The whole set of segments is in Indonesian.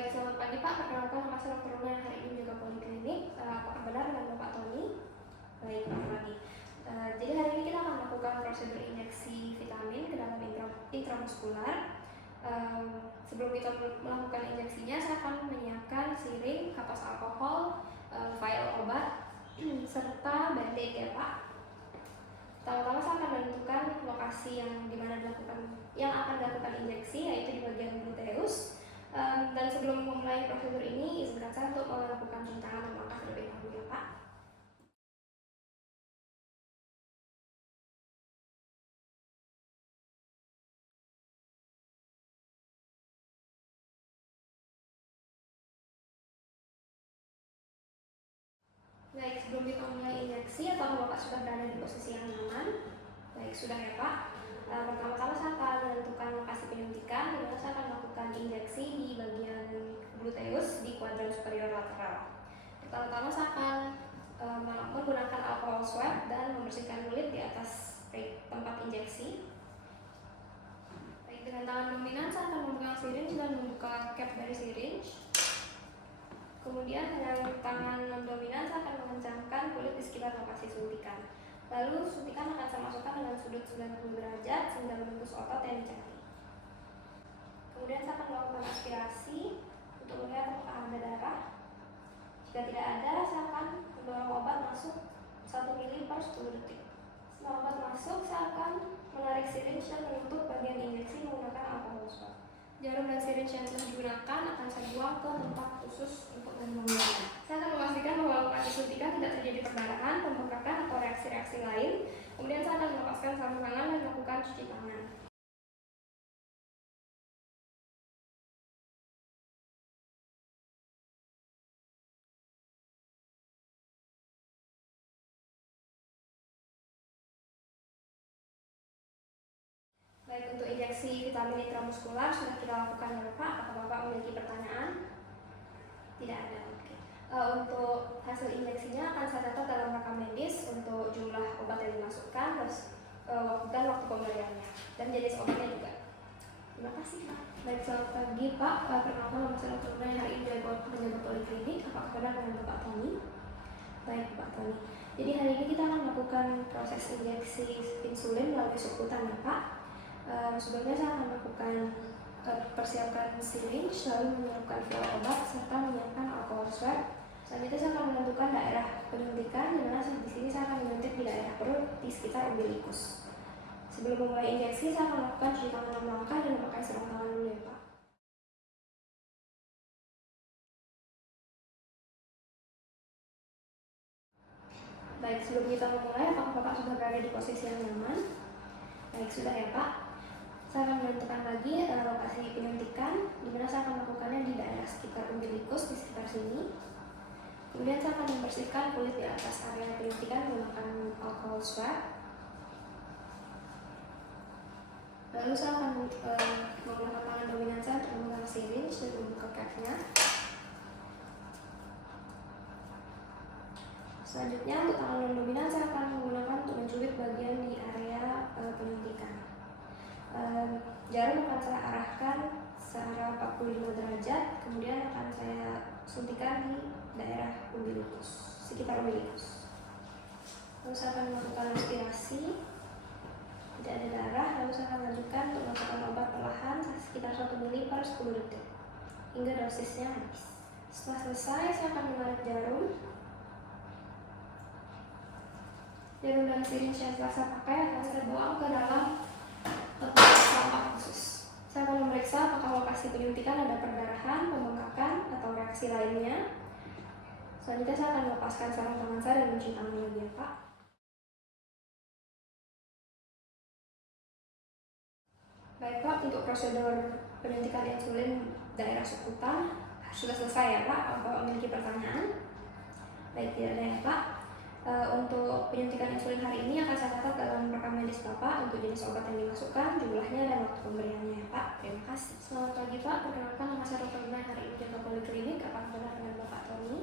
Baik, selamat pagi Pak. Perkenalkan nama saya Dr. Luna yang hari ini menjaga poliklinik. Apakah benar dengan Bapak Tony? Baik, Pak Tony. Jadi hari ini kita akan melakukan prosedur injeksi vitamin ke dalam intramuskular. Sebelum kita melakukan injeksinya, saya akan menyiapkan siring, kapas alkohol, vial obat, serta band-aid ya Pak. Pertama-tama saya akan menentukan lokasi yang akan dilakukan injeksi, yaitu di bagian gluteus. Dan sebelum memulai prosedur ini, izinkan saya untuk melakukan cuci tangan dan langkah terlebih dahulu ya Pak. Baik, sebelum kita mulai injeksi, atau Bapak sudah berada di posisi yang nyaman? Baik, sudah ya Pak. Pertama-tama saya akan menentukan lokasi penyuntikan, di mana saya akan melakukan injeksi di bagian gluteus di kuadran superior lateral. Pertama-tama saya akan menggunakan alcohol swab dan membersihkan kulit di atas tempat injeksi. Baik, dengan tangan dominan saya akan memegang syringe dan membuka cap dari syringe. Kemudian dengan tangan non-dominan saya akan mengencangkan kulit di sekitar lokasi suntikan. Lalu suntikan akan saya masukkan dengan sudut 90 derajat sehingga menembus otot yang dicari. Kemudian saya akan melakukan aspirasi untuk melihat apakah ada darah. Jika tidak ada, saya akan mendorong obat masuk 1 ml per 10 detik. Setelah obat masuk, saya akan menarik syringe dan menutup bagian injeksi menggunakan alcohol swab. Jarum dan syringe yang telah digunakan akan saya buang ke tempat khusus untuk membuangnya. Saya akan memastikan bahwa lokasi suntikan tidak terjadi perdarahan, pembengkakan, atau reaksi-reaksi lain. Kemudian saya akan melepaskan sarung tangan dan melakukan cuci tangan. Baik, untuk injeksi vitamin intramuskular sudah kita lakukan ya Pak. Apakah Bapak memiliki pertanyaan? Tidak ada. Oke. Untuk hasil injeksinya akan saya catat dalam rekam medis untuk jumlah obat yang dimasukkan dan waktu pemberiannya dan jenis obatnya juga. Terima kasih Pak. Baik, selamat pagi Pak. Perkenalkan nama saya Dr. Luna yang hari ini menjaga poliklinik. Apakah benar dengan Bapak Tony? Baik Pak Tony. Jadi hari ini kita akan melakukan proses injeksi insulin melalui subkutan ya Pak. Sebelumnya saya akan melakukan persiapkan syringe, lalu menyiapkan vial obat serta menyiapkan alcohol swab. Selanjutnya saya akan menentukan daerah penyuntikan, di mana di sini saya akan menyuntik di daerah perut di sekitar umbilikus. Sebelum memulai injeksi, saya akan melakukan cuci tangan 6 langkah dan memakai sarung tangan dulu ya Pak. Baik, sebelum kita memulai, apakah Bapak sudah berada di posisi yang nyaman? Baik, sudah ya Pak. Saya akan menentukan lagi lokasi penyuntikan, di mana saya akan melakukannya di daerah sekitar umbilikus, di sekitar sini. Kemudian saya akan membersihkan kulit di atas area penyuntikan menggunakan alcohol swab. Lalu saya akan menggunakan tangan dominan saya untuk memegang syringe dan membuka capnya. Selanjutnya untuk tangan non dominan saya akan menggunakan untuk mencubit bagian di area penyuntikan. Jarum akan saya arahkan searah 45 derajat, kemudian akan saya suntikan di daerah umbilikus, sekitar umbilikus. Lalu saya akan melakukan aspirasi, tidak ada darah, lalu saya akan lanjutkan untuk masukkan obat perlahan sekitar 1 ml per 10 detik hingga dosisnya habis. Setelah selesai, saya akan menarik jarum dan syringe yang telah saya pakai akan saya buang ke dalam sampah khusus. Saya akan memeriksa apakah lokasi penyuntikan ada perdarahan, pembengkakan, atau reaksi lainnya. Selanjutnya saya akan melepaskan sarung tangan saya dan mencuci tangan lagi ya Pak. Baik Pak, untuk prosedur penyuntikan insulin daerah subkutan sudah selesai ya Pak. Bapak memiliki pertanyaan? Baik, tidak ada ya Pak. Untuk penyuntikan insulin hari ini akan saya catat dalam rekam medis Bapak untuk jenis obat yang dimasukkan, jumlahnya, dan waktu pemberiannya ya Pak. Terima kasih. Selamat pagi Pak, perkenalkan nama saya Dr. Luna hari ini menjaga poliklinik. Apakah benar dengan Bapak Tony?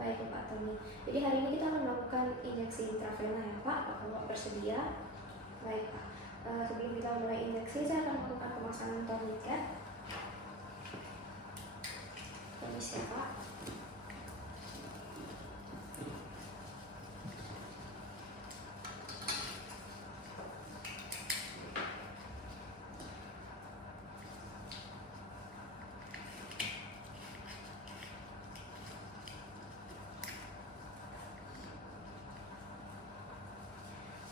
Baik Bapak Tony. Jadi hari ini kita akan melakukan injeksi intravena ya Pak. Apakah Bapak bersedia? Baik Pak. Sebelum kita mulai injeksi, saya akan melakukan pemasangan tourniquet. ya Pak.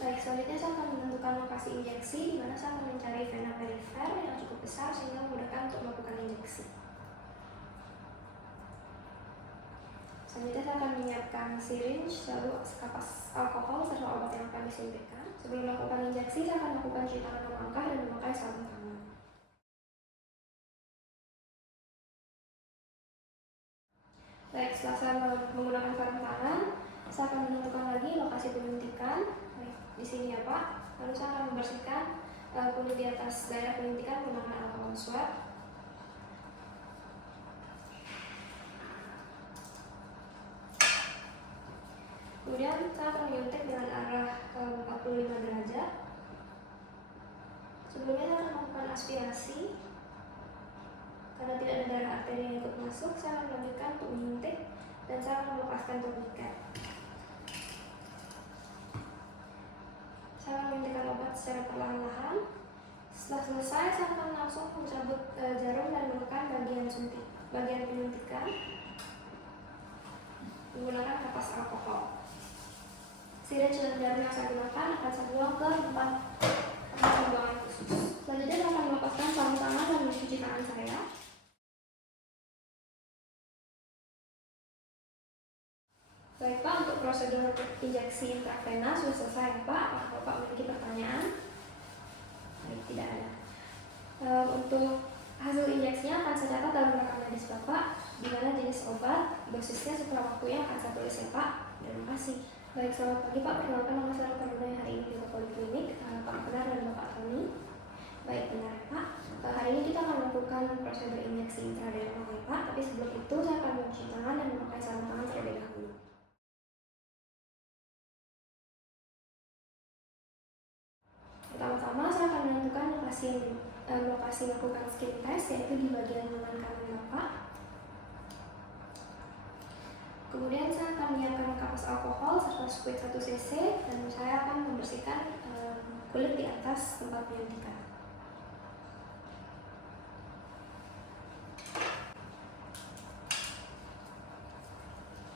Baik, selanjutnya saya akan menentukan lokasi injeksi, di mana saya akan mencari vena perifer yang cukup besar sehingga memudahkan untuk melakukan injeksi. Selanjutnya saya akan menyiapkan syringe, lalu kapas alkohol serta obat yang akan disuntikkan. Sebelum melakukan injeksi, saya akan melakukan cuci tangan 6 langkah dan memakai sarung tangan. Baik, setelah saya menggunakan sarung tangan, saya akan menentukan lagi lokasi penyuntikan. Baik, di sini ya Pak. Lalu saya akan membersihkan kulit di atas daerah penyuntikan menggunakan alkohol swab. Kemudian saya akan menyuntik dengan arah 45 derajat. Sebelumnya saya akan melakukan aspirasi. Karena tidak ada darah arteri yang ikut masuk, saya akan melanjutkan untuk menyuntik dan saya akan melepaskan tourniquet. Saya akan menyuntikkan obat secara perlahan-lahan. Setelah selesai, saya akan langsung mencabut jarum dan menekan bagian penyuntikan menggunakan kapas alkohol. Syringe dan jarum yang saya gunakan akan saya buang ke tempat pembuangan khusus. Selanjutnya saya akan melepaskan sarung tangan dan mencuci tangan saya. Baik Pak, untuk prosedur injeksi intravena sudah selesai Pak. Apakah Bapak memiliki pertanyaan? Baik, tidak ada. Untuk hasil injeksinya akan saya catat dalam rekam medis Bapak, di mana jenis obat, dosisnya setelah waktunya akan saya tulis ya Pak. Terima kasih. Baik, selamat pagi Pak. Perkenalkan nama saya Dr. Luna yang hari ini di Poliklinik. Pak Benar dan Bapak Tony. Baik, benar Pak. Hari ini kita akan melakukan prosedur injeksi intradermal ya Pak. Tapi sebelum itu saya akan mencuci tangan dan memakai sarung tangan terlebih dahulu. Pertama-tama saya akan menentukan lokasi melakukan skin test, yaitu di bagian lengan kanan Bapak. Kemudian saya akan menyiapkan kapas alkohol serta squid 1 cc dan saya akan membersihkan kulit di atas tempat penyuntikan.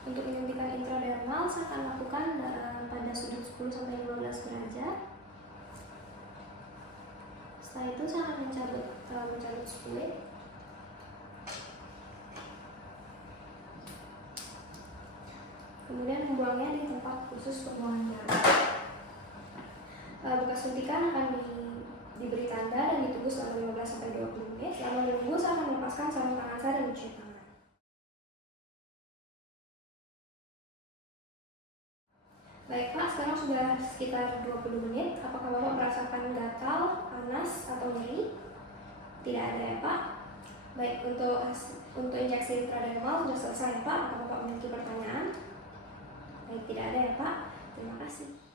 Untuk penyuntikan intradermal saya akan lakukan pada sudut 10-15 derajat. Setelah itu saya akan mencabut squid. Kemudian membuangnya di tempat khusus pembuangan darah. Bekas suntikan akan diberi tanda dan ditunggu selama 15-20 menit. Selama menunggu, saya akan melepaskan sarung tangan saya dan mencuci tangan. Baik Pak, sekarang sudah sekitar 20 menit. Apakah Bapak merasakan gatal, panas, atau nyeri? Tidak ada ya Pak. Baik, untuk injeksi intradermal sudah selesai ya Pak. Apakah Bapak memiliki pertanyaan? Baik, tidak ada ya Pak. Terima kasih.